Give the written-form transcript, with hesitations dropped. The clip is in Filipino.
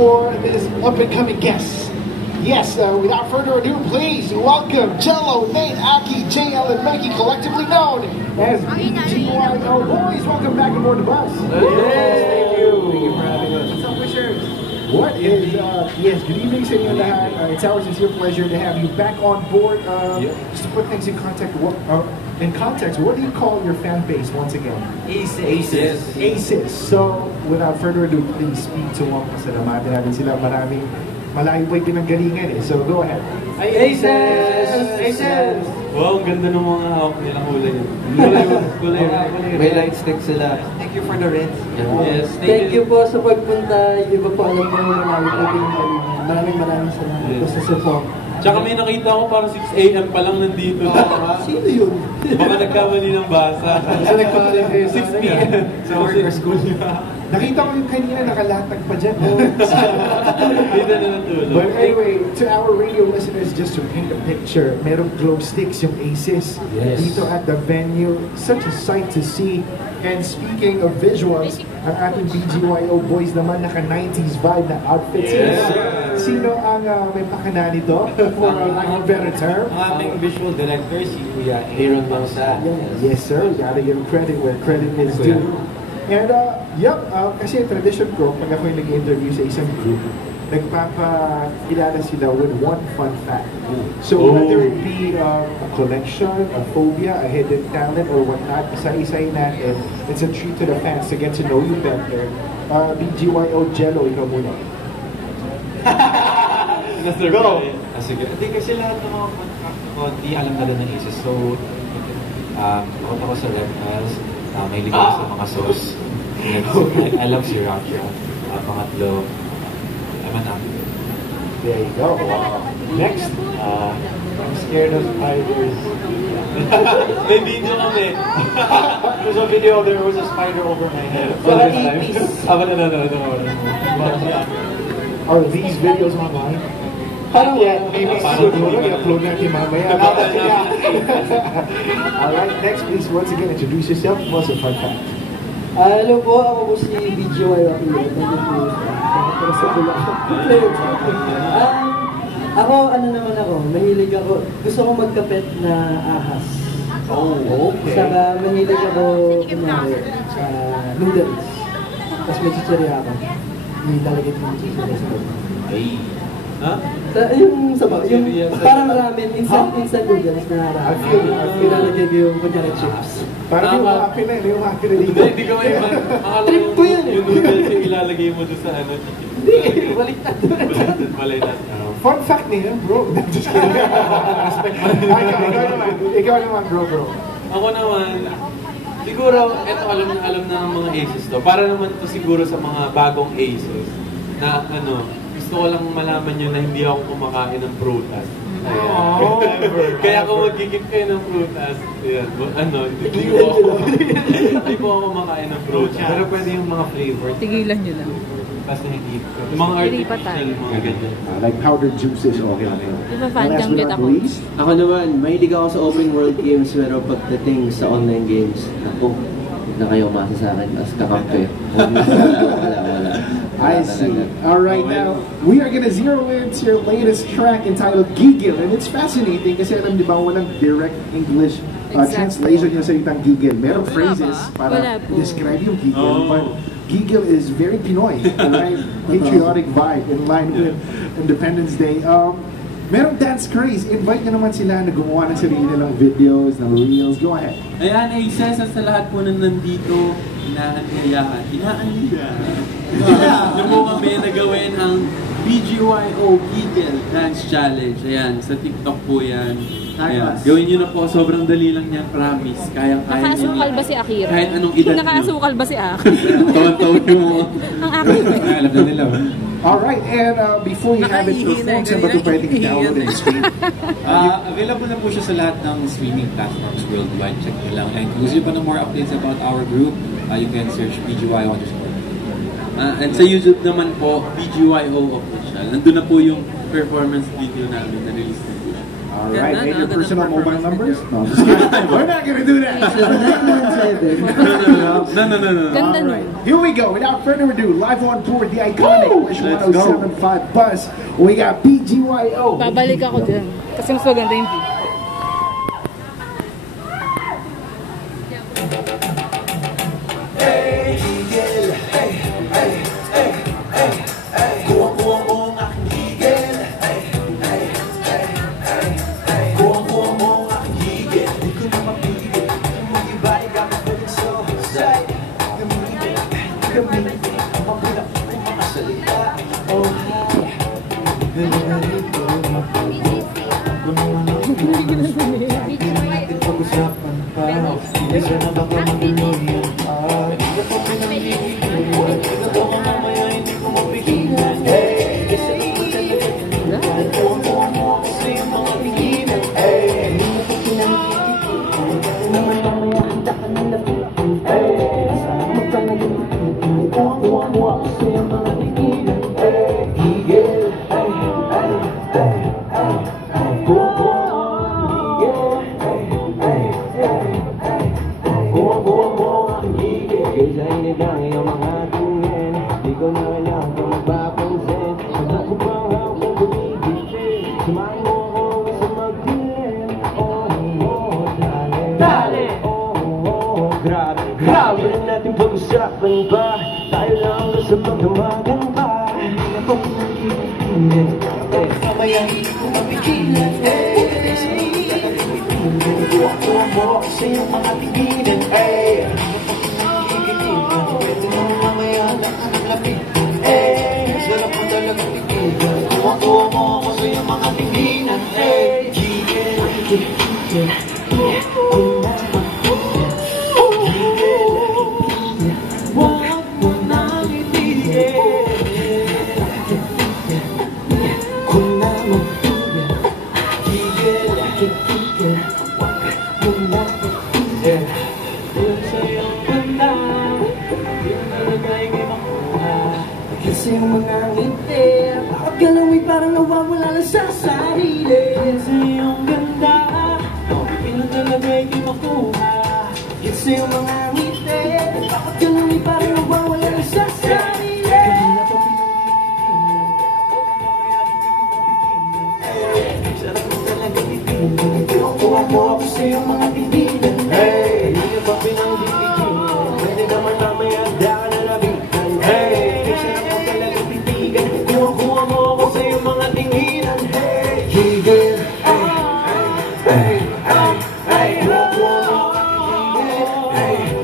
for this up-and-coming guest. Yes, without further ado, please welcome Jello, Nate, Aki, JL, and Mikey, collectively known as BGYO Boys. Welcome back aboard the bus. Yes, thank you. Thank you for having us. What's up, Wishers? What is, yes, good evening, City on the Hat. It's our sincere pleasure to have you back on board. Just to put things in context, what do you call your fan base once again? Aces. Aces. So, without further ado, please speak to mga pasalamatan natin sila. Maraming malayo pa yung pinanggalingan eh. So, go ahead. Aces! Aces! Wow, ang ganda ng mga hawak nilang kulay. Kulay. May light stick sila. Thank you for the rent. Yes, thank you po sa pagpunta. Yung iba po alam mo, maraming salamat po sa support. Tsaka may nakita ko parang 6 AM pa lang nandito. Sino yun? Baka nagkamali ng basa. Kasi nagkamali 6 PM. Sa worker school niya. Nakita ko yung kanina nakalatag pa dyan. Dito na natulog. But anyway, to our radio listeners, just to paint a picture, merong glow sticks yung Aces dito at the venue. Such a sight to see. And speaking of visuals, ang ating BGYO boys naman naka-90s vibe na outfits. Sino ang may pakana nito? For lack of a better term? Ang ating visual director, si Kuya Aaron Bangsa. Yes sir, you gotta give credit where credit is due. And kasi tradition ko, pag ako'y nag-interview sa isang group, nagpapakilala sila with one fun fact. So whether it be a collection, a phobia, a hidden talent, or whatnot, isa-isayin natin. It's a treat to the fans to get to know you better. BGYO Jello, ikaw muna. Go! Sige. Hindi kasi lahat ng mga di alam na ng Aces. So, ako sa Rebels, may ligaw sa mga sauce. I love sriracha. Pangatlo, I'm an actor. There you go. Wow. Next, I'm scared of spiders. May video kami. There's a video, there was a spider over my head. Are these videos online? Parang maybe siguro i-upload natin mamaya. Alright, next please, once again, introduce yourself. What's a fun fact? hello po, ako po si BGYO Aki. Ako, mahilig ako. Gusto ko magkapet na ahas. Oh, okay. Saka mahilig ako, noodles. Tapos may chichirya ako. Ilalagay ko yung chichirya sa loob. Ha? Yung sabaw, yung parang ramen, instant noodles na ramen. Ilalagay ko yung kunyari chips. Parang yung happy na yun, yung happy na dito. Hindi ko may Trip ko yun eh. Yung noodles yung ilalagay mo doon sa ano. Hindi, baliktad. Baliktad. Fun fact niya, bro. Just kidding. Ikaw naman, bro. Ako naman, siguro, eto alam na ng mga Aces to. Para naman to siguro sa mga bagong Aces na gusto ko lang malaman nyo na hindi ako kumakain ng prutas. Kaya kung magkikip kayo ng prutas, hindi po ako kumakain ng prutas. Pero pwede yung mga flavor. Tigilan nyo lang. Tapos nakikita ko. Yung mga artificial, mga ganyan. Like powdered juices, okay. Fan kang kita ko. Ako naman, mahilig ako sa open world games, pero pagdating sa online games, huwag na kayo umasa sa akin as kakampi. Wala. I see. Alright, now, we are gonna zero into your latest track entitled Gigil. And it's fascinating kasi alam di ba walang direct English translation yung salitang Gigil. Merong phrases para describe yung Gigil. But Gigil is very Pinoy, right? Patriotic vibe in line with Independence Day. Merong dance craze. Invite nyo naman sila na gumawa ng sarili nilang videos, ng reels. Go ahead. Ayan, Aces, sa lahat po na nandito, inaanyayahan. Doon po kami nagawin ang BGYO Gigil Dance Challenge. Ayan, sa TikTok po yan. Ayan, gawin nyo na po, sobrang dali lang yan, promise. Kayang-kaya nyo. Nakaasukal ba si Akira? Kahit anong edad nyo. Nakaasukal ba si Akira? Taon-taon nyo mo. Ang Akira. Alam na nila. Alright, and before you have it performed, saan ba ito pwedeng download and stream? Available na po siya sa lahat ng streaming platforms worldwide. Check nyo lang. And kung gusto nyo pa ng more updates about our group, you can search BGYO_. And sa YouTube naman po, BGYO Official. Nandun na po yung performance video namin na release na po. All right, and your personal mobile numbers? No, just kidding. We're not gonna do that. 997. No. Ganda All nun. right, here we go. Without further ado, live on board the iconic Wish Let's 1075 bus. We got BGYO. Babalik ako dyan. Kasi mas maganda yung beat. Grabe na natin pag-usapan pa. Tayo lang sa pagdamagan pa. Mamaya hindi ko mapigilan. Tuwa mo ako sa iyong mga tinginan. Mamaya nakalapit. Sarap mo talagang tigilan. Tuwa mo ako sa iyong mga tinginan. Kasi yung mga ngiti, bakit galawin parang nawawala lang sa sarili. Kasi yung ganda, hindi na talaga hindi makuha. Kasi yung mga